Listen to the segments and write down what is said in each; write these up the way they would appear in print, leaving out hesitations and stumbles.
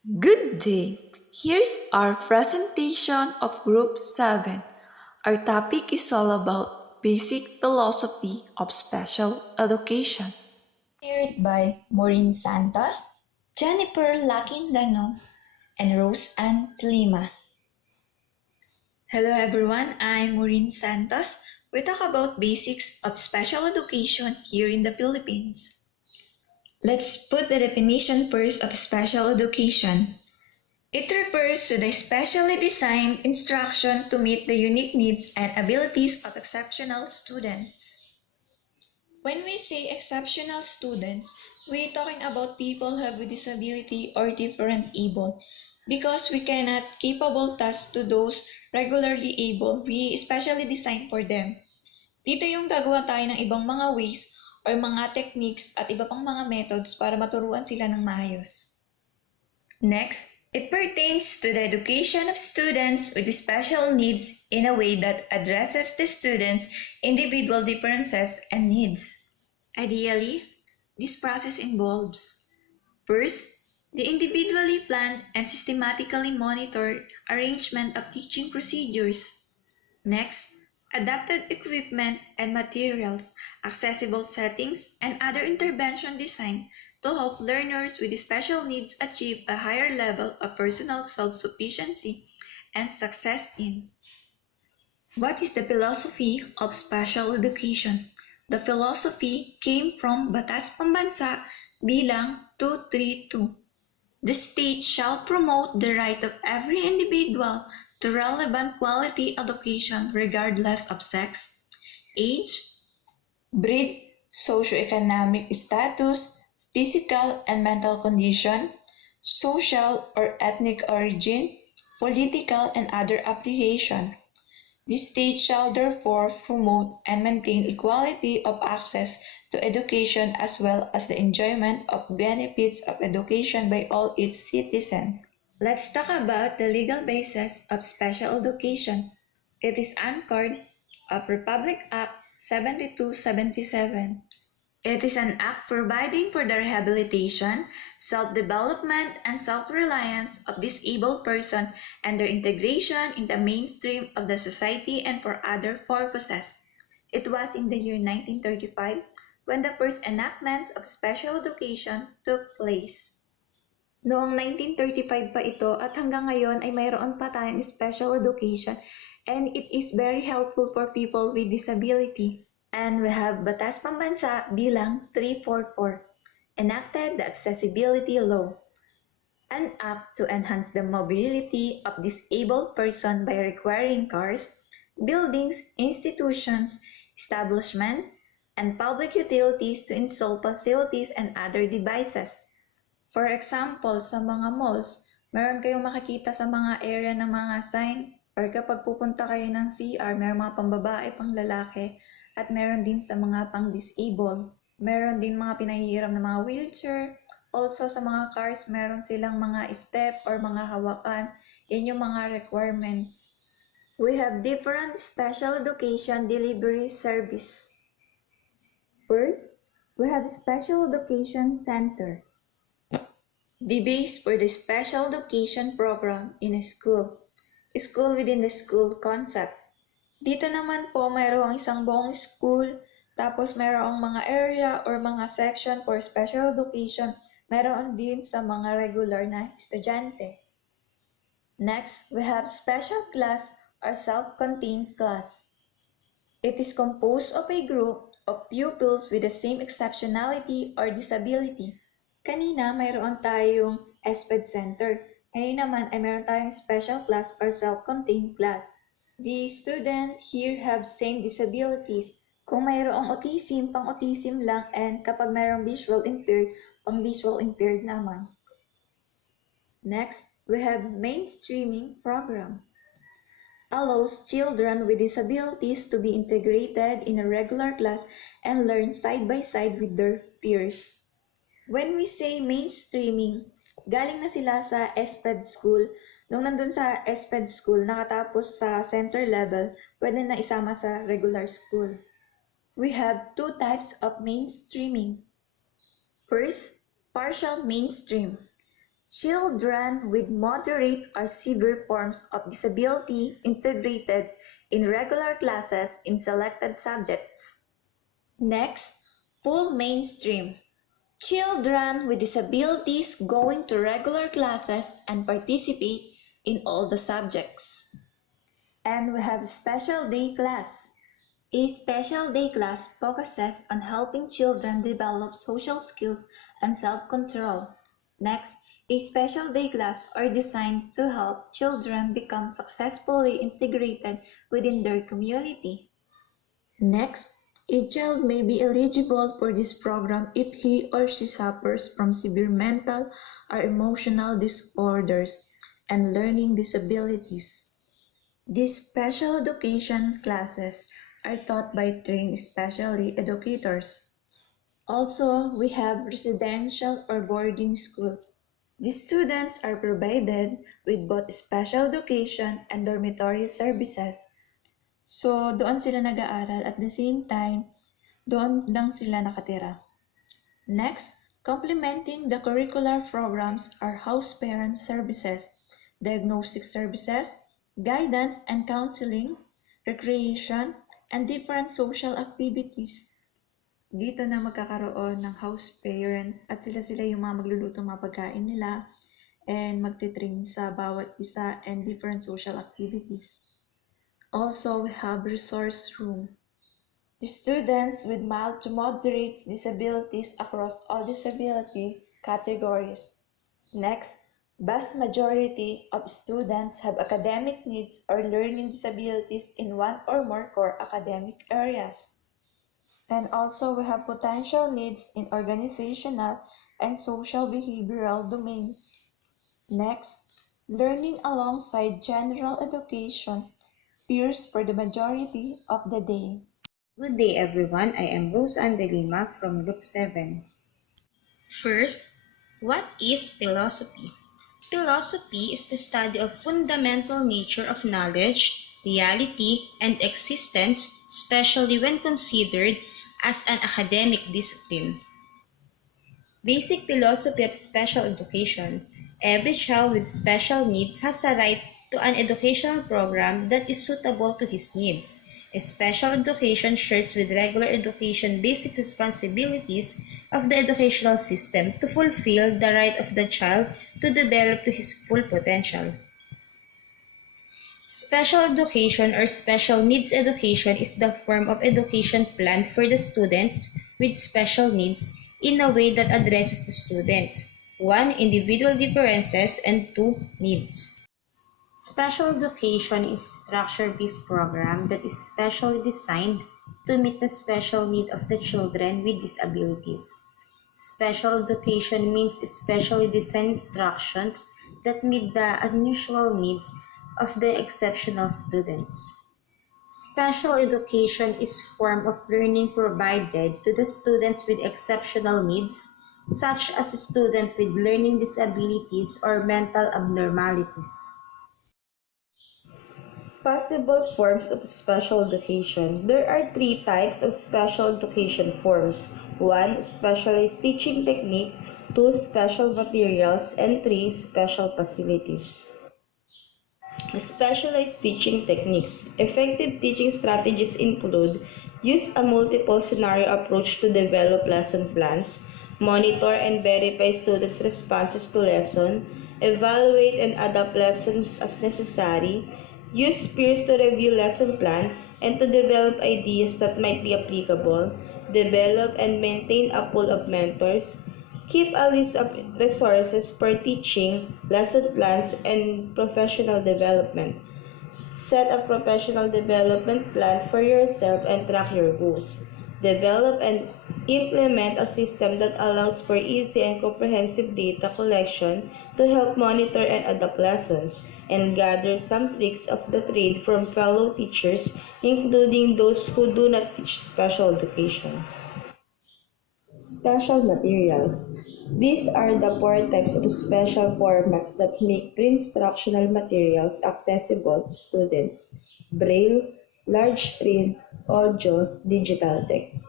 Good day. Here's our presentation of Group 7. Our topic is all about basic philosophy of special education. Chaired by Maureen Santos, Jennifer Laquindano, and Rose Ann Lima. Hello everyone, I'm Maureen Santos. We talk about basics of special education here in the Philippines. Let's put the definition first of special education. It refers to the specially designed instruction to meet the unique needs and abilities of exceptional students. When we say exceptional students, we're talking about people who have a disability or different able. Because we cannot capable tasks to those regularly able, we specially design for them. Dito yung gagawa tayo ng ibang mga ways or mga techniques at iba pang mga methods para maturuan sila ng maayos. Next, it pertains to the education of students with special needs in a way that addresses the students' individual differences and needs. Ideally, this process involves first, the individually planned and systematically monitored arrangement of teaching procedures. Next, adapted equipment and materials, accessible settings, and other intervention design to help learners with special needs achieve a higher level of personal self-sufficiency and success in. What is the philosophy of special education? The philosophy came from Batas Pambansa Bilang 232. The state shall promote the right of every individual to relevant quality education regardless of sex, age, Breed, socioeconomic status, physical and mental condition, social or ethnic origin, political and other affiliation. The state shall therefore promote and maintain equality of access to education as well as the enjoyment of benefits of education by all its citizens. Let's talk about the legal basis of special education. It is anchored of Republic Act 7277. It is an act providing for the rehabilitation, self-development, and self-reliance of disabled persons and their integration in the mainstream of the society and for other purposes. It was in the year 1935 when the first enactments of special education took place. Noong 1935 pa ito at hanggang ngayon ay mayroon pa tayong special education and it is very helpful for people with disability. And we have Batas Pambansa Bilang 344, enacted the Accessibility Law, an act to enhance the mobility of disabled persons by requiring cars, buildings, institutions, establishments, and public utilities to install facilities and other devices. For example, sa mga malls, meron kayong makikita sa mga area ng mga sign or kapag pupunta kayo ng CR, meron mga pambabae, pang lalaki, at meron din sa mga pang-disabled. Meron din mga pinahihiram na mga wheelchair. Also sa mga cars, meron silang mga step or mga hawakan. Yan yung mga requirements. We have different special education delivery service. First, we have Special Education Center. The base for the special education program in a school. School within the school concept. Dito naman po mayroong isang buong school, tapos mayroong mga area or mga section for special education. Meron din sa mga regular na estudyante. Next, we have special class or self-contained class. It is composed of a group of pupils with the same exceptionality or disability. Kanina, mayroon tayong SPED Center. Ngayon naman ay mayroon tayong special class or self-contained class. The student here have same disabilities. Kung mayroong autism, pang-autism lang, and kapag mayroong visual impaired, pang-visual impaired naman. Next, we have mainstreaming program. Allows children with disabilities to be integrated in a regular class and learn side by side with their peers. When we say mainstreaming, galing na sila sa SPED school. Nung nandun sa SPED school, nakatapos sa center level, pwede na isama sa regular school. We have two types of mainstreaming. First, partial mainstream. Children with moderate or severe forms of disability integrated in regular classes in selected subjects. Next, full mainstream. Children with disabilities going to regular classes and participate in all the subjects. And we have special day class. A special day class focuses on helping children develop social skills and self-control. Next, a special day class are designed to help children become successfully integrated within their community. Next, a child may be eligible for this program if he or she suffers from severe mental or emotional disorders and learning disabilities. These special education classes are taught by trained special educators. Also, we have residential or boarding school. These students are provided with both special education and dormitory services. So, doon sila nag-aaral at the same time, doon lang sila nakatira. Next, complementing the curricular programs are house parent services, diagnostic services, guidance and counseling, recreation, and different social activities. Dito na magkakaroon ng house parents at sila yung mga magluluto mga pagkain nila and magtitrain sa bawat isa and different social activities. Also, we have resource room. The students with mild to moderate disabilities across all disability categories. Next, vast majority of students have academic needs or learning disabilities in one or more core academic areas. And also we have potential needs in organizational and social behavioral domains. Next, learning alongside general education appears for the majority of the day. Good day everyone, I am Lima from Group 7. First, what is philosophy? Philosophy is the study of fundamental nature of knowledge, reality, and existence, especially when considered as an academic discipline. Basic philosophy of special education. Every child with special needs has a right to an educational program that is suitable to his needs. Special education shares with regular education basic responsibilities of the educational system to fulfill the right of the child to develop to his full potential. Special education or special needs education is the form of education planned for the students with special needs in a way that addresses the students' 1. Individual differences and 2. Needs. Special education is a structure-based program that is specially designed to meet the special need of the children with disabilities. Special education means specially designed instructions that meet the unusual needs of the exceptional students. Special education is a form of learning provided to the students with exceptional needs, such as a student with learning disabilities or mental abnormalities. Possible forms of special education. There are 3 types of special education forms. 1. Specialized teaching technique, 2. Special materials, and 3. Special facilities. Specialized teaching techniques. Effective teaching strategies include use a multiple scenario approach to develop lesson plans, monitor and verify students' responses to lesson, evaluate and adapt lessons as necessary, use peers to review lesson plan and to develop ideas that might be applicable, develop and maintain a pool of mentors, keep a list of resources for teaching, lesson plans, and professional development. Set a professional development plan for yourself and track your goals. Develop and implement a system that allows for easy and comprehensive data collection to help monitor and adapt lessons, and gather some tricks of the trade from fellow teachers, including those who do not teach special education. Special materials. These are the 4 types of special formats that make pre-instructional materials accessible to students: Braille, large print, audio, digital text.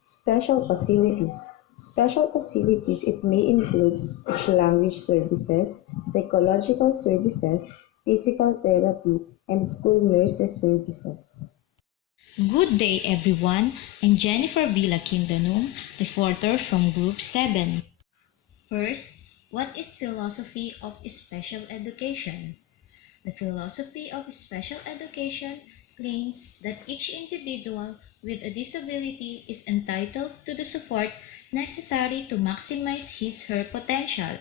Special facilities. Special facilities it may include speech language services, psychological services, physical therapy, and school nurses services. Good day, everyone. I'm Jennifer B. Laquindanum, reporter from Group 7. First, what is philosophy of special education? The philosophy of special education claims that each individual with a disability is entitled to the support necessary to maximize his/her potential.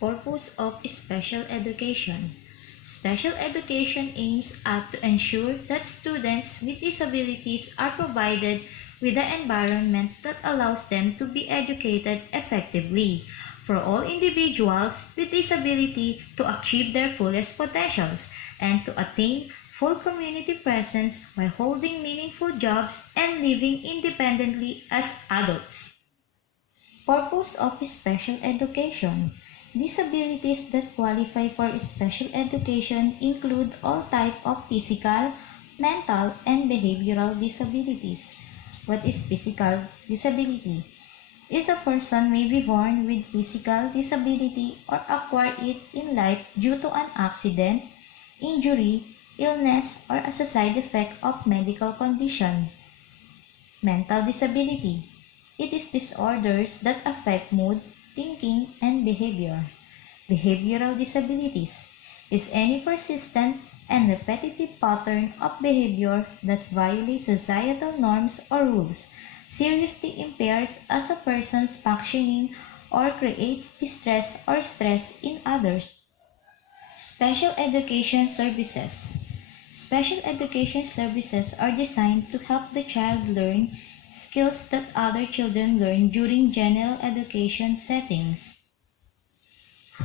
Purpose of special education. Special education aims at to ensure that students with disabilities are provided with an environment that allows them to be educated effectively. For all individuals with disability to achieve their fullest potentials and to attain full community presence while holding meaningful jobs and living independently as adults. Purpose of special education. Disabilities that qualify for special education include all types of physical, mental, and behavioral disabilities. What is physical disability? Is a person may be born with physical disability or acquire it in life due to an accident, injury, illness, or as a side effect of medical condition. Mental disability. It is disorders that affect mood, thinking, and behavior. Behavioral disabilities is any persistent and repetitive pattern of behavior that violates societal norms or rules, seriously impairs as a person's functioning, or creates distress or stress in others. Special education services. Special education services are designed to help the child learn skills that other children learn during general education settings.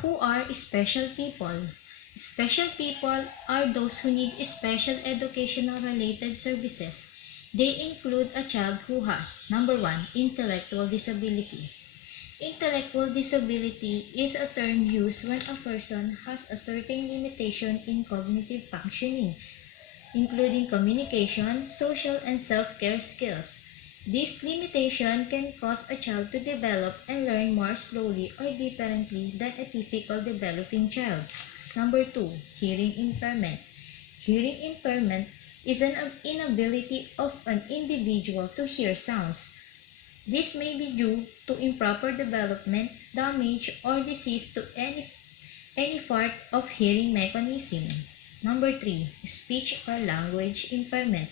Who are special people? Special people are those who need special educational related services. They include a child who has, number 1, intellectual disability. Intellectual disability is a term used when a person has a certain limitation in cognitive functioning, including communication, social, and self-care skills. This limitation can cause a child to develop and learn more slowly or differently than a typical developing child. Number 2, hearing impairment. Hearing impairment is an inability of an individual to hear sounds. This may be due to improper development, damage, or disease to any part of hearing mechanism. Number 3, speech or language impairment.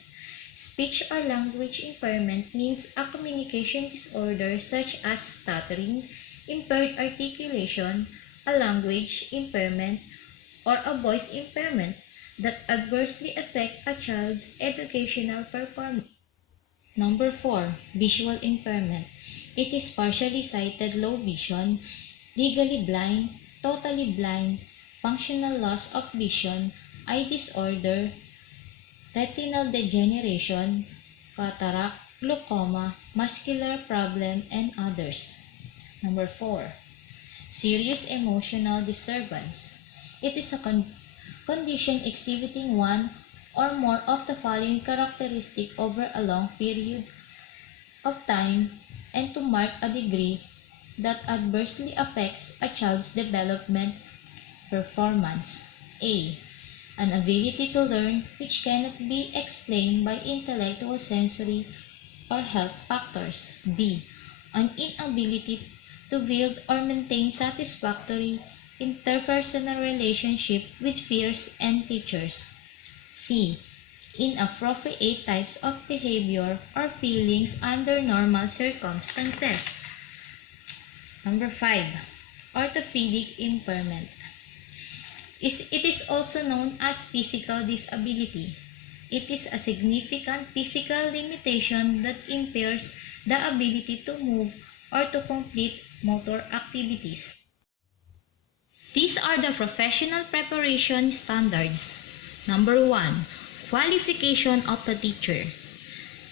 Speech or language impairment means a communication disorder such as stuttering, impaired articulation, a language impairment, or a voice impairment that adversely affect a child's educational performance. Number 4, visual impairment. It is partially sighted low vision, legally blind, totally blind, functional loss of vision, eye disorder, retinal degeneration, cataract, glaucoma, muscular problem, and others. Number 4, serious emotional disturbance. It is a condition exhibiting one or more of the following characteristics over a long period of time and to mark a degree that adversely affects a child's development performance. A, an ability to learn which cannot be explained by intellectual, sensory, or health factors. B, an inability to build or maintain satisfactory interpersonal relationship with peers and teachers. C, inappropriate types of behavior or feelings under normal circumstances. Number 5, orthopedic impairment. It is also known as physical disability. It is a significant physical limitation that impairs the ability to move or to complete motor activities. These are the professional preparation standards. Number 1, qualification of the teacher.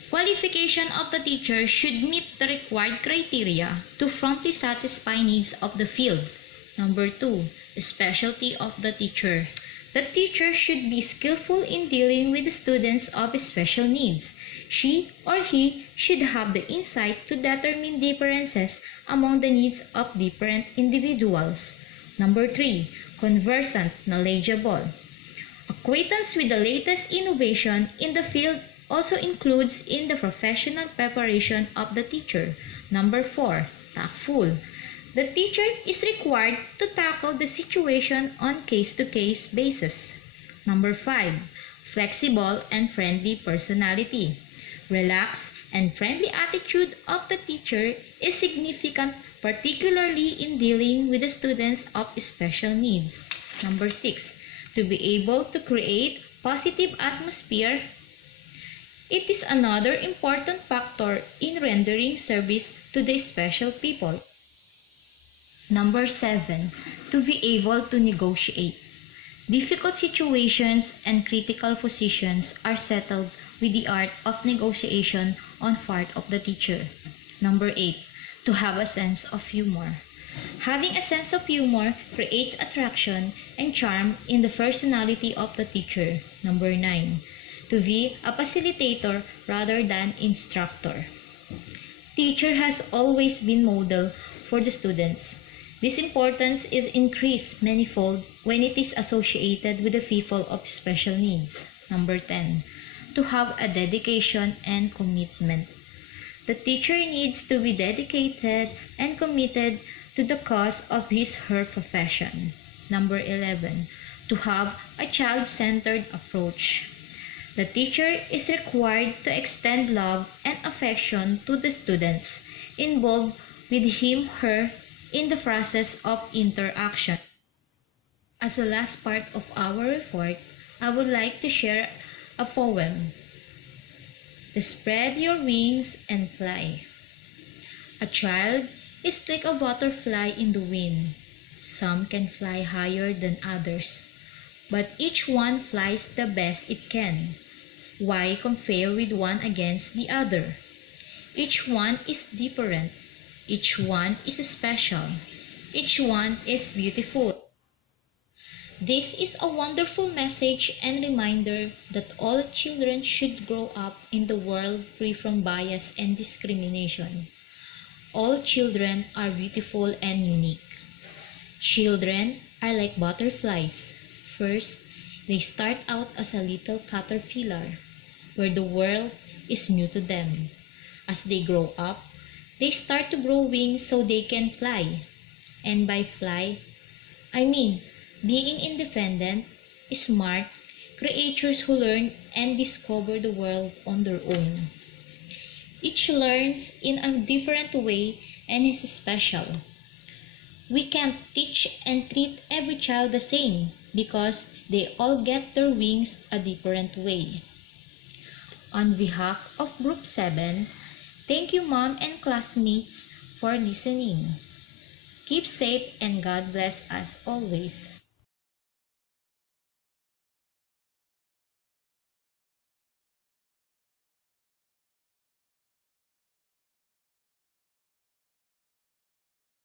Qualification of the teacher should meet the required criteria to promptly satisfy needs of the field. Number 2, specialty of the teacher. The teacher should be skillful in dealing with the students of special needs. She or he should have the insight to determine differences among the needs of different individuals. Number 3, conversant, knowledgeable. Acquaintance with the latest innovation in the field also includes in the professional preparation of the teacher. Number 4, tactful. The teacher is required to tackle the situation on case-to-case basis. Number 5, flexible and friendly personality. Relaxed and friendly attitude of the teacher is significant, particularly in dealing with the students of special needs. Number 6, to be able to create positive atmosphere. It is another important factor in rendering service to the special people. Number 7, to be able to negotiate. Difficult situations and critical positions are settled with the art of negotiation on part of the teacher. Number 8, to have a sense of humor. Having a sense of humor creates attraction and charm in the personality of the teacher. Number 9, to be a facilitator rather than instructor. Teacher has always been model for the students. This importance is increased manifold when it is associated with the people of special needs. Number 10, to have a dedication and commitment. The teacher needs to be dedicated and committed to the cause of his/her profession. Number 11, to have a child-centered approach. The teacher is required to extend love and affection to the students involved with him/her in the process of interaction. As the last part of our report, I would like to share a poem. Spread your wings and fly. A child is like a butterfly in the wind. Some can fly higher than others, but each one flies the best it can. Why compare with one against the other? Each one is different. Each one is special. Each one is beautiful. This is a wonderful message and reminder that all children should grow up in the world free from bias and discrimination. All children are beautiful and unique. Children are like butterflies. First, they start out as a little caterpillar, where the world is new to them. As they grow up, they start to grow wings so they can fly. And by fly, I mean being independent, smart creatures who learn and discover the world on their own. Each learns in a different way and is special. We can't teach and treat every child the same because they all get their wings a different way. On behalf of Group 7, thank you, Mom and classmates, for listening. Keep safe and God bless us always.